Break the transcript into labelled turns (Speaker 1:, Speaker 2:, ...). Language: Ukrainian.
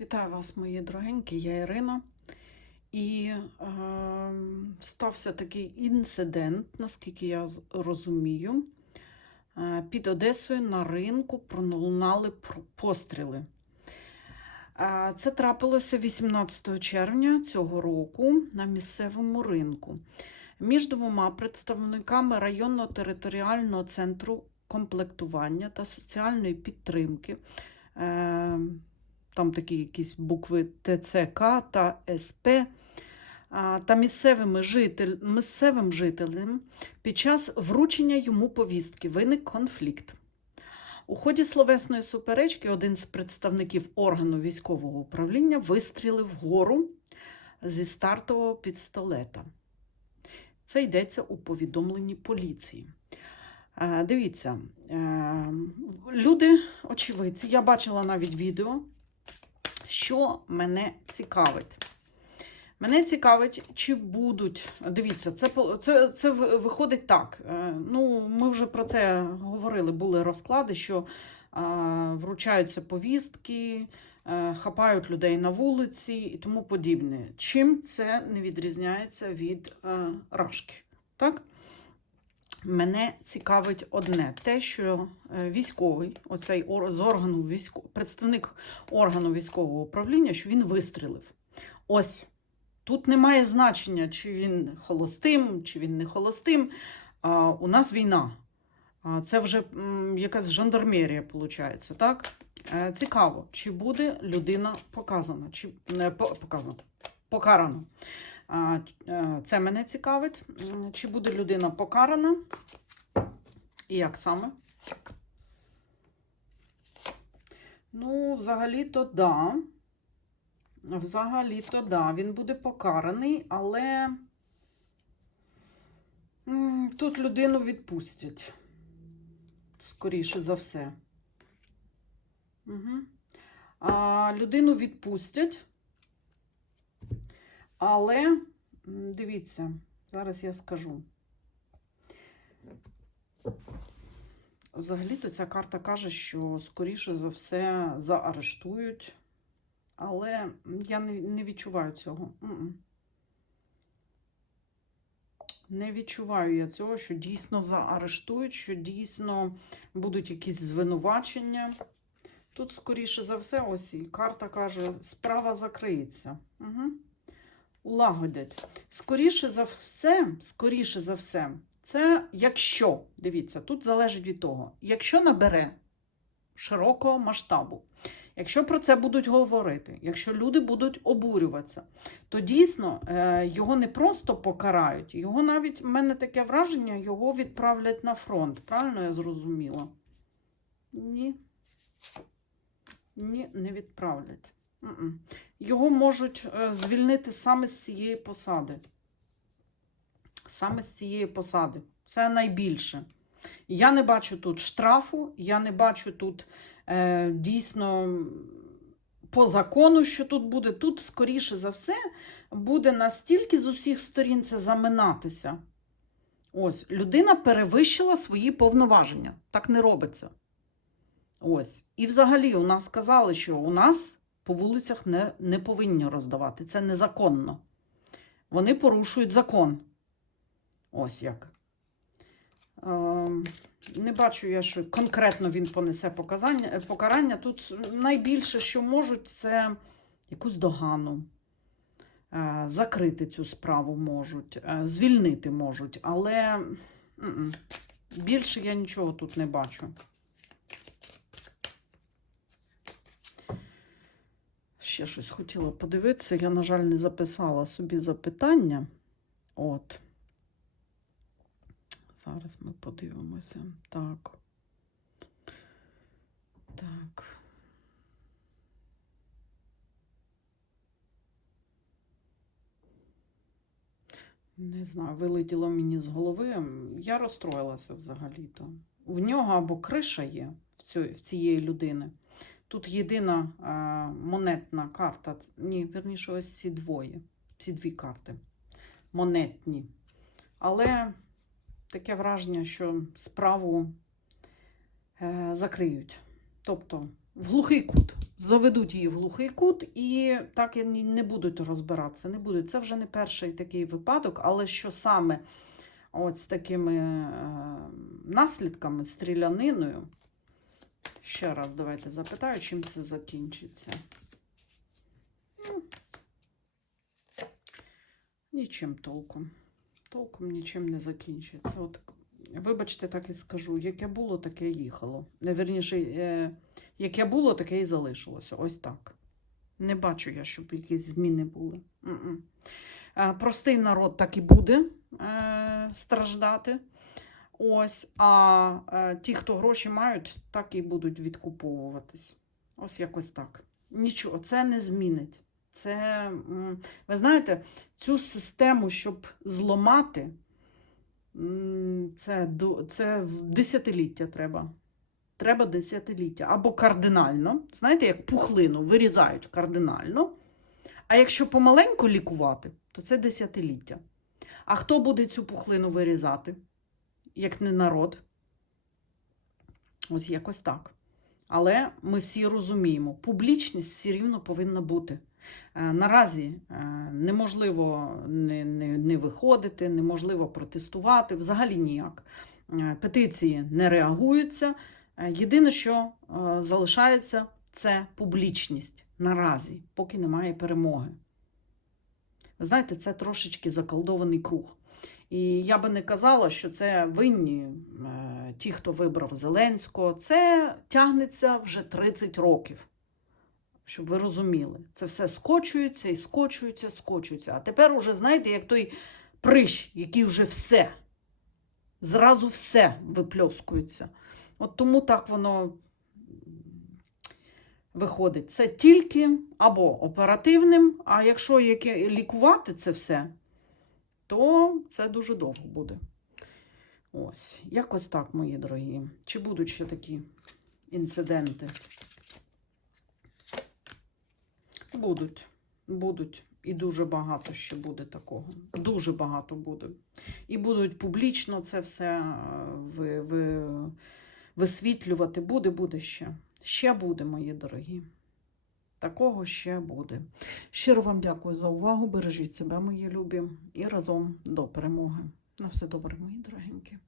Speaker 1: Вітаю вас, мої дорогенькі, я Ірина. І е, стався такий інцидент, наскільки я розумію. Е, під Одесою на ринку пролунали постріли. Е, це трапилося 18 червня цього року на місцевому ринку між двома представниками районного територіального центру комплектування та соціальної підтримки. Там такі якісь букви ТЦК та СП, та місцевими житель, місцевим жителям під час вручення йому повістки виник конфлікт. У ході словесної суперечки один з представників органу військового управління вистрілив вгору зі стартового пістолета. Це йдеться у повідомленні поліції. Дивіться, е, люди, очевидці, я бачила навіть відео, що мене цікавить. Мене цікавить, чи будуть. Дивіться, це, це, це виходить так. е, Ну, ми вже про це говорили, були розклади, що а, вручаються повістки, е, хапають людей на вулиці і тому подібне. Чим це не відрізняється від е, рашки? Так? Мене цікавить одне: те, що е, військовий, оцей з органу військо, представник органу військового управління, що він вистрілив. Ось тут немає значення, чи він холостим, чи він не холостим. А, у нас війна. А, це вже якась жандармерія, виходить, так? Е, цікаво, чи буде людина показана, чи не по- показана, покарана. Е, Це мене цікавить. Чи буде людина покарана? І як саме? Ну, взагалі-то да. Взагалі-то да. Він буде покараний, але тут людину відпустять. Скоріше за все. Угу. А, людину відпустять. Але дивіться, зараз я скажу. Взагалі-то ця карта каже, що скоріше за все заарештують, але я не, відчуваю цього. Не відчуваю я цього, що дійсно заарештують, що дійсно будуть якісь звинувачення. Тут, скоріше за все, ось і карта каже, справа закриється. Угу улагодять. Скоріше за все, скоріше за все, це якщо, дивіться, тут залежить від того, якщо набере широкого масштабу, якщо про це будуть говорити, якщо люди будуть обурюватися, то дійсно е, його не просто покарають, його навіть, в мене таке враження, його відправлять на фронт. Правильно я зрозуміла? Ні. Ні, не відправлять. Його можуть е, звільнити саме з цієї посади. Саме з цієї посади. Це найбільше. Я не бачу тут штрафу, я не бачу тут е, дійсно по закону, що тут буде. Тут, скоріше за все, буде настільки з усіх сторін це заминатися. Ось, людина перевищила свої повноваження. Так не робиться. Ось. І взагалі у нас сказали, що у нас по вулицях не, не повинні роздавати. Це незаконно. Вони порушують закон. Ось як. Ем, не бачу я, що конкретно він понесе показання, е, покарання. Тут найбільше, що можуть, це якусь догану. Е, Закрити цю справу можуть, е, звільнити можуть, але більше я нічого тут не бачу. Ще щось хотіла подивитися. Я, на жаль, не записала собі запитання. От. Зараз ми подивимося. Так. Так. Не знаю, вилетіло мені з голови. Я розстроїлася взагалі-то. В нього або криша є в, цієї людини. Тут єдина е, монетна карта. Ні, верніше, ось ці двоє. Ці дві карти. Монетні. Але таке враження, що справу е, закриють. Тобто в глухий кут. Заведуть її в глухий кут, і так і не будуть розбиратися. Не будуть. Це вже не перший такий випадок, але що саме от з такими е, наслідками, стріляниною. Ще раз давайте запитаю, чим це закінчиться. Ну, Нічим толком. Толком нічим не закінчиться. От, вибачте, так і скажу. Яке було, таке їхало. Не, Вірніше, е, яке було, таке і залишилося. Ось так. Не бачу я, щоб якісь зміни були. Е, Простий народ так і буде е, страждати. Ось, а е, ті, хто гроші мають, так і будуть відкуповуватись. Ось якось так. Нічого, це не змінить. Це, ви знаєте, цю систему, щоб зламати, це, це десятиліття треба. Треба десятиліття. Або кардинально. Знаєте, як пухлину вирізають кардинально. А якщо помаленьку лікувати, то це десятиліття. А хто буде цю пухлину вирізати? Як не народ? Ось якось так. Але ми всі розуміємо, публічність все рівно повинна бути. Е, Наразі е, неможливо не, не, не виходити, неможливо протестувати, взагалі ніяк. Е, Петиції не реагуються. Єдине, що залишається, це публічність наразі, поки немає перемоги. Ви знаєте, це трошечки заколдований круг. І я би не казала, що це винні е, ті, хто вибрав Зеленського. Це тягнеться вже 30 років. Щоб ви розуміли, це все скочується і скочується, скочується. А тепер уже, знаєте, як той прищ, який вже все, зразу все випльоскується. От тому так воно виходить. Це тільки або оперативним, а якщо лікувати це все, то це дуже довго буде. Ось, якось так, мої дорогі. Чи будуть ще такі інциденти? Будуть, будуть. І дуже багато ще буде такого. Дуже багато буде. І будуть публічно це все е, ви, ви, висвітлювати. Буде, буде ще. Ще буде, мої дорогі. Такого ще буде. Щиро вам дякую за увагу. Бережіть себе, мої любі, і разом до перемоги. На все добре, мої дорогенькі.